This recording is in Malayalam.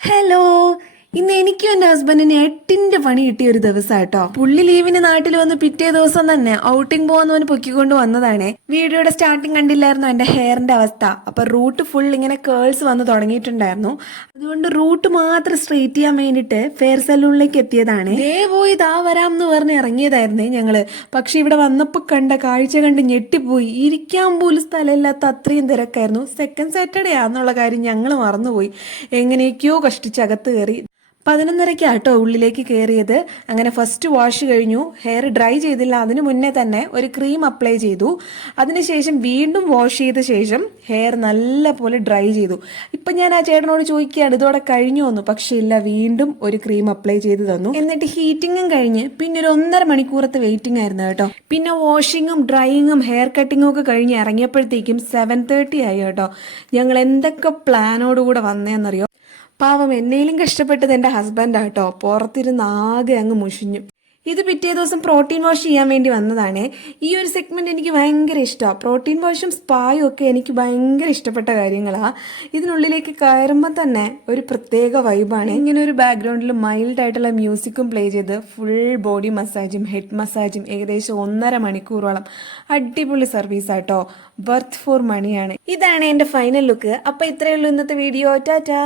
ഹലോ. ഇന്ന് എനിക്കും എന്റെ ഹസ്ബൻഡിന് 8ന്റെ പണി കിട്ടിയ ഒരു ദിവസം കേട്ടോ. പുള്ളി ലീവിന് നാട്ടിൽ വന്ന് പിറ്റേ ദിവസം തന്നെ ഔട്ടിംഗ് പോകുന്നവന് പൊക്കിക്കൊണ്ട് വന്നതാണ്. വീഡിയോയുടെ സ്റ്റാർട്ടിങ് കണ്ടില്ലായിരുന്നു എന്റെ ഹെയറിന്റെ അവസ്ഥ. അപ്പൊ റൂട്ട് ഫുൾ ഇങ്ങനെ കേൾസ് വന്ന് തുടങ്ങിയിട്ടുണ്ടായിരുന്നു. അതുകൊണ്ട് റൂട്ട് മാത്രം സ്ട്രെയിറ്റ് ചെയ്യാൻ വേണ്ടിട്ട് ഫെയർ സലൂണിലേക്ക് എത്തിയതാണ്. ദേ പോയി ദാ വരാം എന്ന് പറഞ്ഞ് ഇറങ്ങിയതായിരുന്നേ ഞങ്ങള്. പക്ഷെ ഇവിടെ വന്നപ്പോ കണ്ട കാഴ്ച കണ്ട് ഞെട്ടിപ്പോയി. ഇരിക്കാൻ പോലും സ്ഥലമില്ലാത്ത അത്രയും തിരക്കായിരുന്നു. സെക്കൻഡ് സാറ്റർഡേ ആണെന്നുള്ള കാര്യം ഞങ്ങൾ മറന്നുപോയി. എങ്ങനെയൊക്കെയോ കഷ്ടിച്ചകത്ത് കയറി. 11:30 ഉള്ളിലേക്ക് കയറിയത്. അങ്ങനെ ഫസ്റ്റ് വാഷ് കഴിഞ്ഞു. ഹെയർ ഡ്രൈ ചെയ്തില്ല, അതിന് മുന്നേ തന്നെ ഒരു ക്രീം അപ്ലൈ ചെയ്തു. അതിനുശേഷം വീണ്ടും വാഷ് ചെയ്ത ശേഷം ഹെയർ നല്ല പോലെ ഡ്രൈ ചെയ്തു. ഇപ്പൊ ഞാൻ ആ ചേട്ടനോട് ചോദിക്കുകയാണ് ഇതോടെ കഴിഞ്ഞു വന്നു. പക്ഷെ ഇല്ല, വീണ്ടും ഒരു ക്രീം അപ്ലൈ ചെയ്ത് തന്നു. എന്നിട്ട് ഹീറ്റിങ്ങും കഴിഞ്ഞ് പിന്നെ ഒരു 1.5 മണിക്കൂറത്തെ വെയിറ്റിംഗ് ആയിരുന്നു കേട്ടോ. പിന്നെ വാഷിങ്ങും ഡ്രൈയിങ്ങും ഹെയർ കട്ടിങ്ങും ഒക്കെ കഴിഞ്ഞ് ഇറങ്ങിയപ്പോഴത്തേക്കും 7:30 ആയി കേട്ടോ. ഞങ്ങൾ എന്തൊക്കെ പ്ലാനോടുകൂടെ വന്നേന്നറിയോ. പാവം എന്നേലും കഷ്ടപ്പെട്ടത് എൻ്റെ ഹസ്ബൻഡാട്ടോ. പുറത്തിരുന്ന് ആകെ അങ്ങ് മുഷിഞ്ഞു. ഇത് പിറ്റേ ദിവസം പ്രോട്ടീൻ വാഷ് ചെയ്യാൻ വേണ്ടി വന്നതാണ്. ഈ ഒരു സെഗ്മെന്റ് എനിക്ക് ഭയങ്കര ഇഷ്ടമാണ്. പ്രോട്ടീൻ വാഷും സ്പായും ഒക്കെ എനിക്ക് ഭയങ്കര ഇഷ്ടപ്പെട്ട കാര്യങ്ങളാണ്. ഇതിനുള്ളിലേക്ക് കയറുമ്പോൾ തന്നെ ഒരു പ്രത്യേക വൈബാണ്. ഇങ്ങനെ ഒരു ബാക്ക്ഗ്രൗണ്ടിൽ മൈൽഡ് ആയിട്ടുള്ള മ്യൂസിക്കും പ്ലേ ചെയ്ത് ഫുൾ ബോഡി മസാജും ഹെഡ് മസാജും ഏകദേശം 1.5 മണിക്കൂറോളം അടിപൊളി സർവീസ് ആട്ടോ. വർത്ത് ഫോർ മണിയാണ്. ഇതാണ് എൻ്റെ ഫൈനൽ ലുക്ക്. അപ്പൊ ഇത്രയേ ഉള്ളൂ ഇന്നത്തെ വീഡിയോ. ടാറ്റാ.